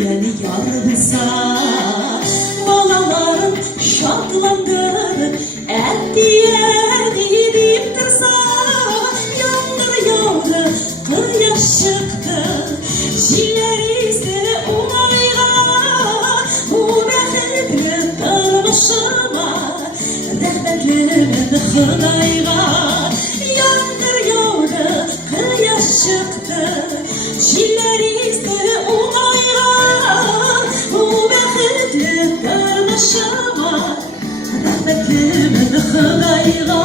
diyen yarılsa, balaların şadlandır, et diyen deyip dursa, yağmur yağdı, kıyaş çıktı, jillerisi olayga, bu bəxtli durmuşuma, rəhmətlimin Xudayga. Yağmur yağdı, kıyaş çıktı, jillerisi olayga, bu bəxtli durmuşuma, rəhmətlimin Xudayga.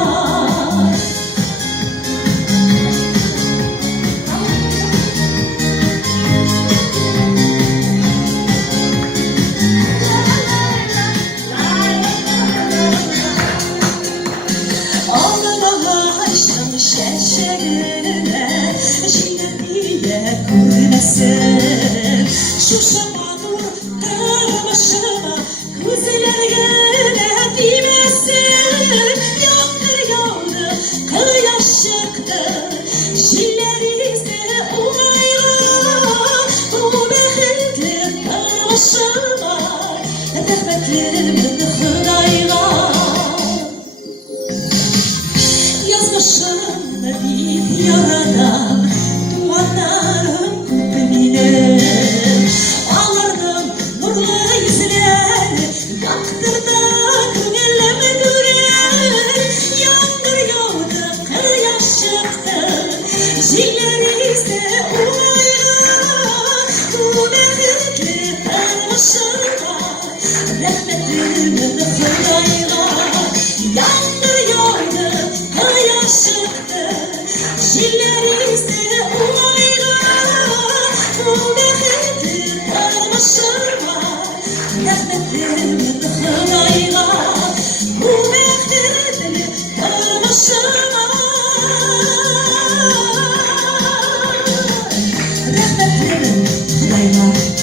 Şerşerine jillerliye kurnesin, şu şamadur karmaşıma kuzilerine dimesin. Yağmur yağdı, kıyaş çıktı, jillerisi olayga, bu bəxtli karmaşıma, rəhmətlimin Xudayga. Yazmışım bir yaradan, duvarlarım benim, ağlardım nurlu yüzler, yaktırdı gönlümü güler. Yağmur yağdı, kıyaş çıktı, jillerisi olayga, bu bəxtli durmuşuma, rəhmətlimin Xudayga. Yağmur yağdı, kıyaş çıktı, jillerisi olayga, bu bəxtli durmuşuma, rəhmətlimin Xudayga. Bu bəxtli durmuşuma, rəhmətlimin Xudayga.